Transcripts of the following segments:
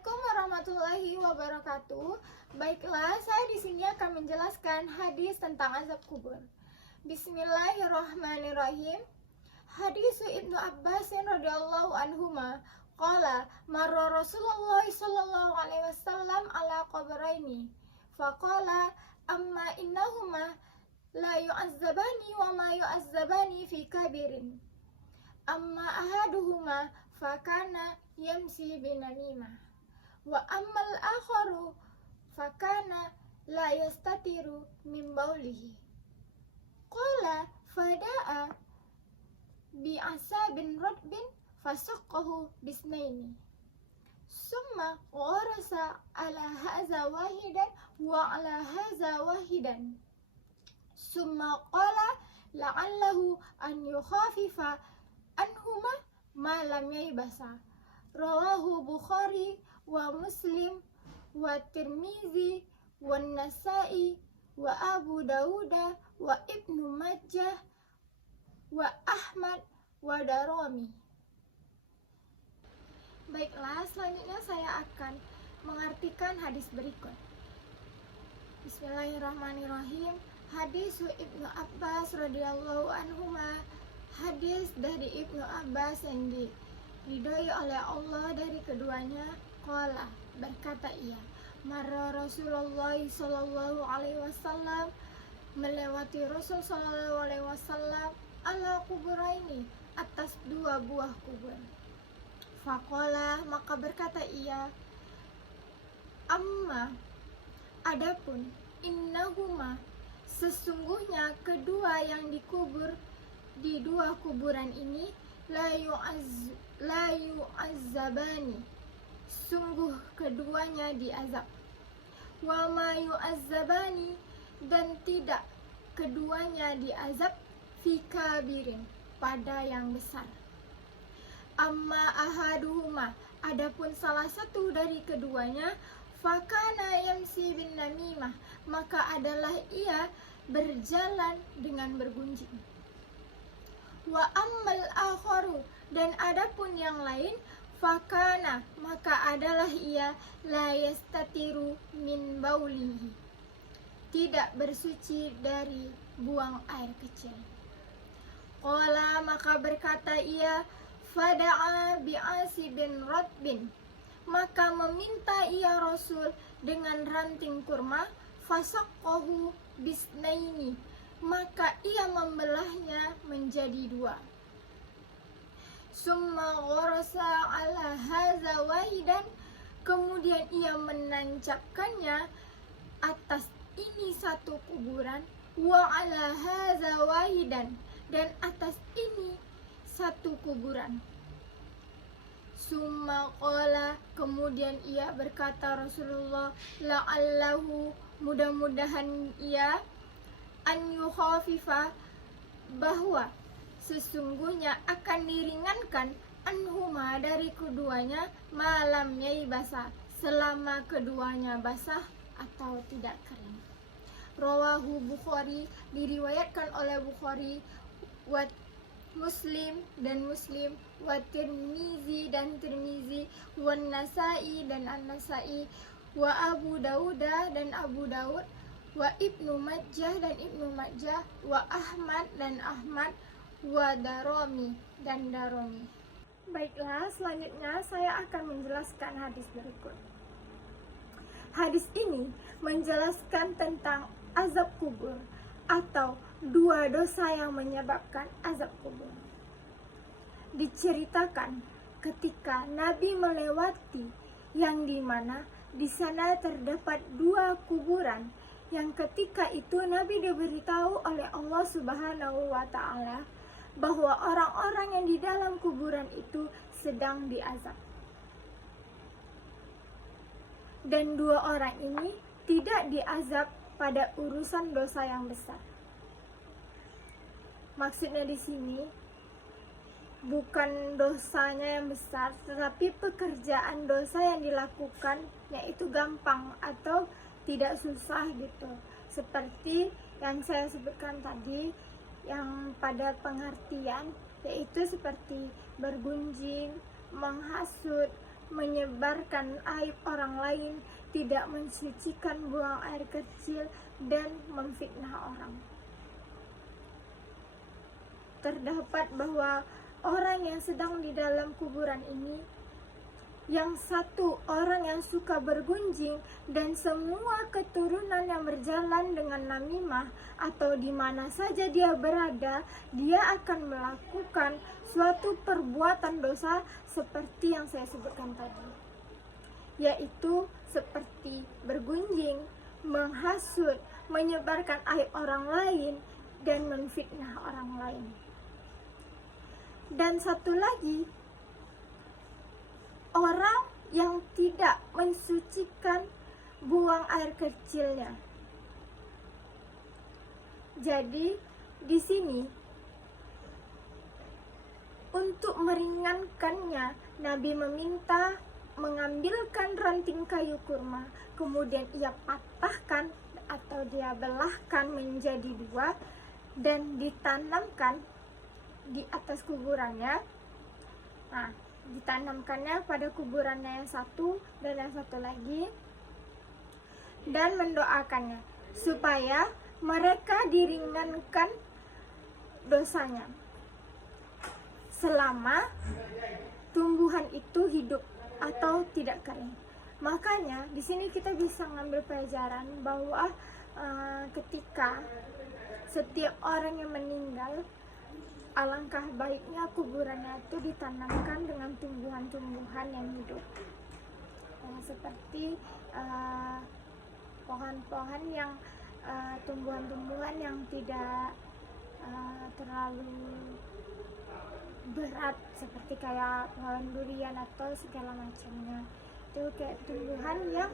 Assalamualaikum warahmatullahi wabarakatuh. Baiklah, saya di sini akan menjelaskan hadis tentang azab kubur. Bismillahirrahmanirrahim. Hadis Ibnu Abbas radhiyallahu anhuma qala marra Rasulullah sallallahu alaihi wasallam ala qabraini faqala amma innahuma la yu'azzabani wa ma yu'azzabani fi kabirin. Amma ahaduhuma fakana yamsi binamimah wa ammal akharu fakana la yastatiru min baulihi. Qala fada'a bi'asabin radbin fasaqahu bisnaini summa gharasa ala haza wahidan wa ala haza wahidan summa qala la'allahu an yukhafifa anhuma malam yaibasa. Rawahu Bukhari wa Muslim wa Tirmizi wa Nasa'i wa Abu Dawuda wa Ibnu Majah wa Ahmad wa Darami. Baiklah, selanjutnya saya akan mengartikan hadis berikut. Bismillahirrahmanirrahim. Hadis Ibnu Abbas radhiyallahu anhuma. Hadis dari Ibnu Abbas yang diridhoi oleh Allah dari keduanya. Qala, berkata ia, marra Rasulullah sallallahu alaihi wasallam, melewati Rasul sallallahu alaihi wasallam ala kuburaini, atas dua buah kubur. Faqala, maka berkata ia, amma, adapun, innahuma, sesungguhnya kedua yang dikubur di dua kuburan ini la yu'azzabani, sungguh keduanya diazab. Wa ma yu'azzabani, dan tidak keduanya diazab fi kabirin, pada yang besar. Amma ahaduhuma, adapun salah satu dari keduanya, fakana yamsi bin namimah, maka adalah ia berjalan dengan bergunjing. Wa ammal akharu, dan adapun yang lain, fakana, maka adalah ia la yastatiru min baulihi, tidak bersuci dari buang air kecil. Qala, maka berkata ia, fada'a bi'asibin radbin, maka meminta ia Rasul dengan ranting kurma, fasaqahu bisnaini, maka ia membelahnya menjadi dua. Summa gharasa ala haza wahidan, kemudian ia menancapkannya atas ini satu kuburan, wa ala haza wahidan, dan atas ini satu kuburan. Summa qala, kemudian ia berkata Rasulullah, la'allahu, mudah-mudahan ia, an yukhafifa, bahwa sesungguhnya akan diringankan, anhuma, dari keduanya, malam yaibasa, selama keduanya basah atau tidak kering. Rawahu Bukhari, diriwayatkan oleh Bukhari, wa Muslim, dan Muslim, wa Tirmizi, dan Tirmizi, wa Nasa'i, dan An-Nasa'i, wa Abu Dawuda, dan Abu Dawud, wa Ibnu Majah, dan Ibnu Majah, wa Ahmad, dan Ahmad, wa Darami, dan Darami. Baiklah, selanjutnya saya akan menjelaskan hadis berikut. Hadis ini menjelaskan tentang azab kubur atau dua dosa yang menyebabkan azab kubur. Diceritakan ketika Nabi melewati yang dimana di sana terdapat dua kuburan, yang ketika itu Nabi diberitahu oleh Allah Subhanahu wa Ta'ala bahwa orang-orang yang di dalam kuburan itu sedang diazab. Dan dua orang ini tidak diazab pada urusan dosa yang besar. Maksudnya di sini bukan dosanya yang besar, tetapi pekerjaan dosa yang dilakukan yaitu gampang atau tidak susah gitu. Seperti yang saya sebutkan tadi, yang pada pengertian yaitu seperti bergunjing, menghasut, menyebarkan aib orang lain, tidak mensucikan, buang air kecil, dan memfitnah orang. Terdapat bahwa orang yang sedang di dalam kuburan ini, yang satu orang yang suka bergunjing, dan semua keturunan yang berjalan dengan namimah atau di mana saja dia berada, dia akan melakukan suatu perbuatan dosa seperti yang saya sebutkan tadi, yaitu seperti bergunjing, menghasut, menyebarkan aib orang lain, dan menfitnah orang lain. Dan satu lagi, orang yang tidak mensucikan, buang air kecilnya. Jadi di sini untuk meringankannya, Nabi meminta mengambilkan ranting kayu kurma, kemudian ia patahkan atau dia belahkan menjadi dua dan ditanamkan di atas kuburannya. Nah, ditanamkannya pada kuburannya yang satu dan yang satu lagi, dan mendoakannya supaya mereka diringankan dosanya selama tumbuhan itu hidup atau tidak kering. Makanya di sini kita bisa ngambil pelajaran bahwa ketika setiap orang yang meninggal, alangkah baiknya kuburannya itu ditanamkan dengan tumbuhan-tumbuhan yang hidup, seperti pohon-pohon yang tumbuhan-tumbuhan yang tidak terlalu berat, seperti kayak pohon durian atau segala macamnya. Itu kayak tumbuhan yang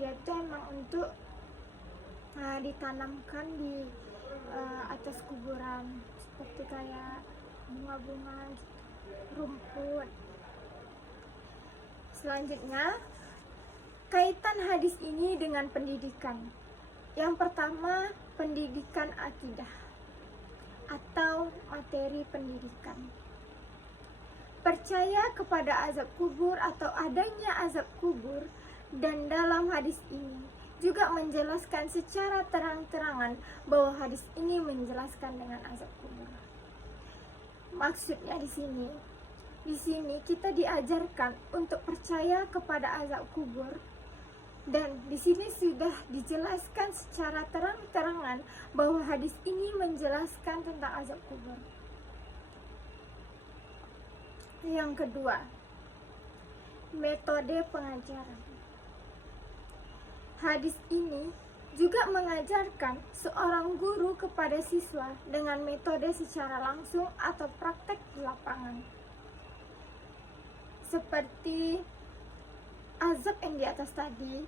dia itu emang untuk ditanamkan di atas kuburan, seperti kayak bunga-bunga gitu, rumput. Selanjutnya, kaitan hadis ini dengan pendidikan. Yang pertama, pendidikan akidah atau materi pendidikan. Percaya kepada azab kubur atau adanya azab kubur, dan dalam hadis ini juga menjelaskan secara terang-terangan bahwa hadis ini menjelaskan dengan azab kubur. Maksudnya di sini kita diajarkan untuk percaya kepada azab kubur, dan di sini sudah dijelaskan secara terang-terangan bahwa hadis ini menjelaskan tentang azab kubur. Yang kedua, metode pengajaran. Hadis ini juga mengajarkan seorang guru kepada siswa dengan metode secara langsung atau praktek di lapangan. Seperti azab yang di atas tadi,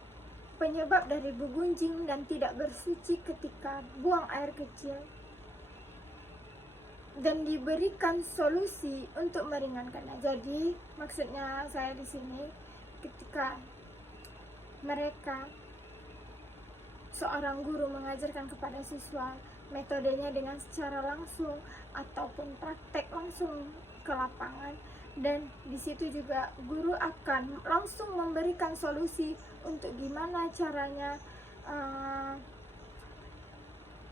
penyebab dari bergunjing dan tidak bersuci ketika buang air kecil, dan diberikan solusi untuk meringankannya. Jadi maksudnya saya di sini, ketika seorang guru mengajarkan kepada siswa metodenya dengan secara langsung ataupun praktek langsung ke lapangan, dan di situ juga guru akan langsung memberikan solusi untuk gimana caranya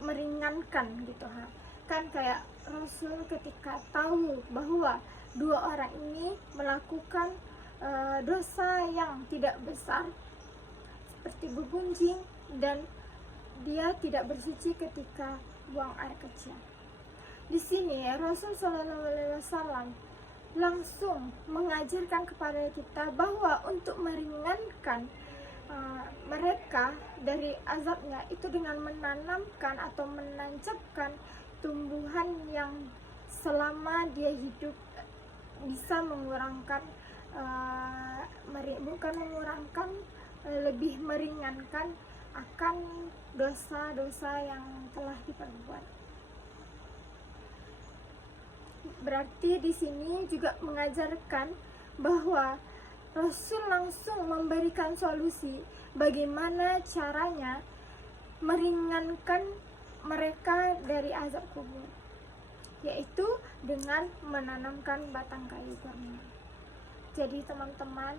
meringankan gitu kan. Kayak Rasul ketika tahu bahwa dua orang ini melakukan dosa yang tidak besar seperti bergunjing, dan dia tidak bersuci ketika buang air kecil. Di sini Rasul SAW langsung mengajarkan kepada kita bahwa untuk meringankan mereka dari azabnya itu dengan menanamkan atau menancapkan tumbuhan yang selama dia hidup bisa mengurangkan, lebih meringankan akan dosa-dosa yang telah diperbuat. Berarti di sini juga mengajarkan bahwa Rasul langsung memberikan solusi bagaimana caranya meringankan mereka dari azab kubur, yaitu dengan menanamkan batang kayu kurma. Jadi teman-teman,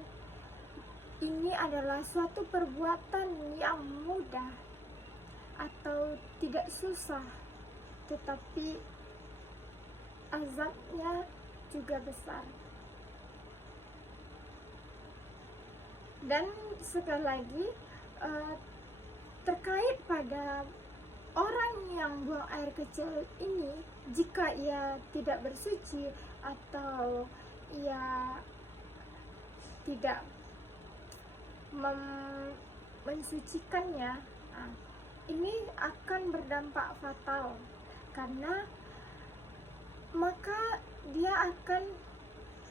ini adalah suatu perbuatan yang mudah atau tidak susah, tetapi azabnya juga besar. Dan sekali lagi, terkait pada orang yang buang air kecil ini, jika ia tidak bersuci atau ia tidak mensucikannya, ini akan berdampak fatal, karena maka dia akan,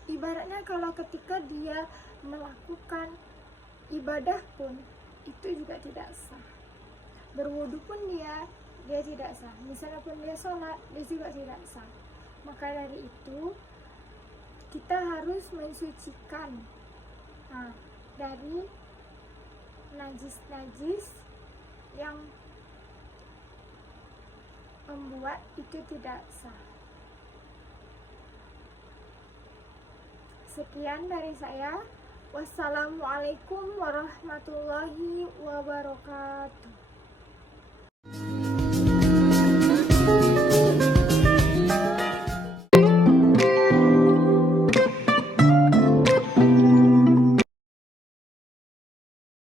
ibaratnya kalau ketika dia melakukan ibadah pun itu juga tidak sah. Berwudu pun dia tidak sah. Misalnya pun dia sholat, dia juga tidak sah. Maka dari itu kita harus mensucikan dari najis-najis yang membuat itu tidak sah. Sekian dari saya. Wassalamualaikum warahmatullahi wabarakatuh.